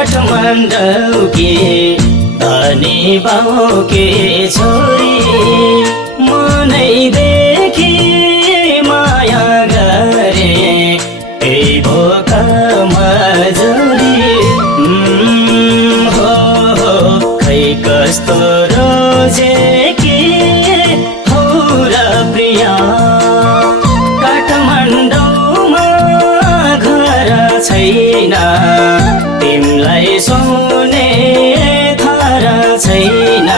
काठमाडौँ के धनी बाउ के छोरी मनैदेखि माया गरे त्यही भोक मजुरी हो खै कस्तो रोजे के हौ र प्रिया काठमाडौँमा घर छैन तिमलाई सुने थर छैन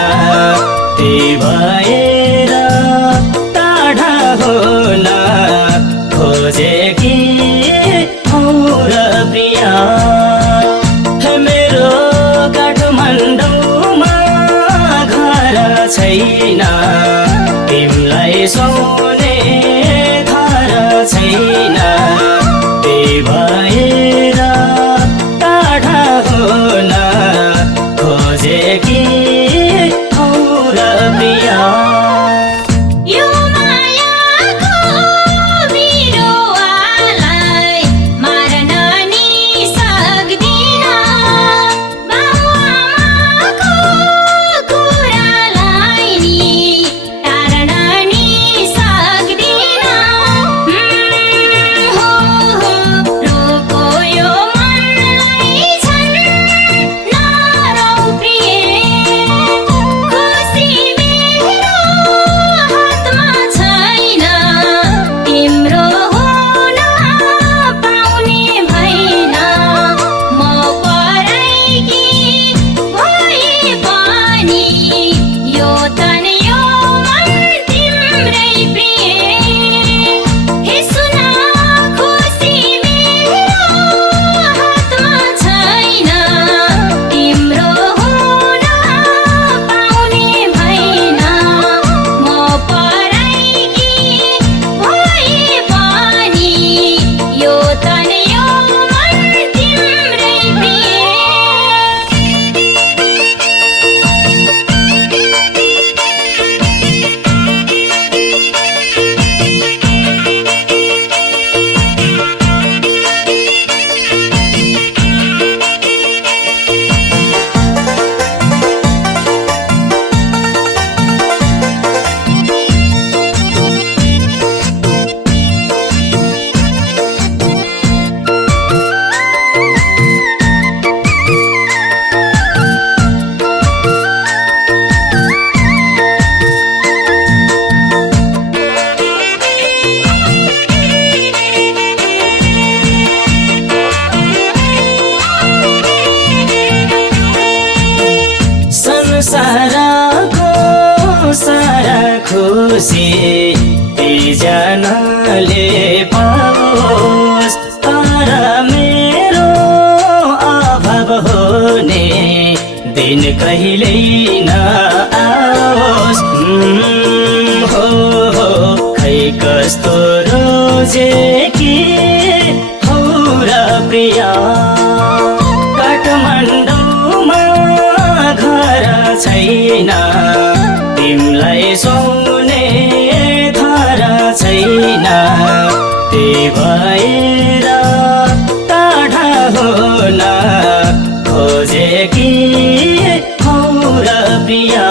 त्यही भएर टाढा हुन खोजे कि हौ र प्रिया मेरो काठमाडौँमा घर छैन तिमलाई सुने थर छैन त्यही भएर टाढा हुन खोजे कि हौ र प्रिया यो मायाको बिरुवालाई मार्न नि सक्दिन बाबुआमाको कुरालाई नि टार्न नि सक्दिन रोको यो मनलाई छन् नरौ प्रिय खुसी मेरो हातमा छैन तिम्रो हुन पाउने भएन म पराइकी भए पनि यो तन यो मन तिम्रै प्रिय हे सुन खुसी मेरो हातमा छैन तिम्रो हुन पाउने भएन म पराइकी भए पनि यो तन यो मन तिम्रै प्रिय संसारको सारा खुसी तीजनाले पाओस् तर मेरो अभाव हुने दिन कहिल्यै नआओस् हो खै कस्तो रोजे कि हौ र प्रिया काठमाडौँमा घर छैन तिमलाई सुने थर छैन त्यही भएर टाढा हुन खोजे कि हौ र प्रिया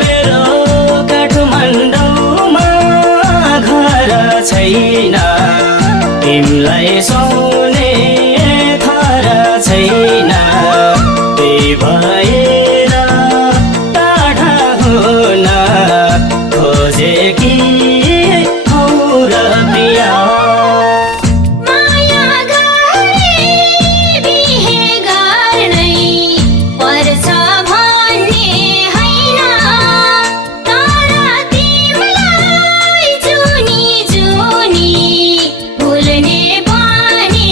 मेरो काठमाडौँमा घर छैन तिमलाई सुने थर छैन त्यही भएर टाढा हुन खोजे कि हौ र प्रिया माया गरे बिहे गर्नै पर्छ भन्ने हैन तर तिमीलाई जुनी जुनी भुल्ने पनि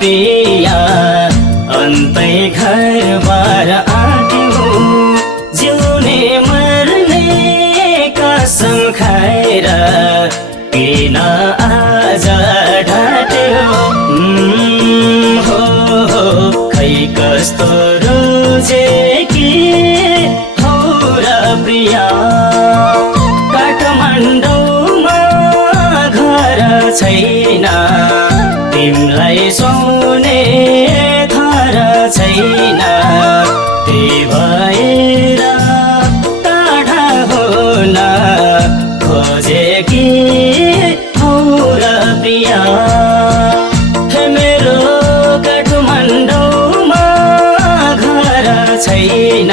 पिया अन्तै घरबार आट्यो जिउने मर्ने कसम खाएर किन आज ढाट्यो हो खै कस्तो रोजे कि हौ र प्रिया काठमाडौँमा घर छैन तिमलाई सुने थर छैन त्यही भएर टाढा हुन खोजे कि हौ र प्रिया हे मेरो काठमाडौँमा घर छैन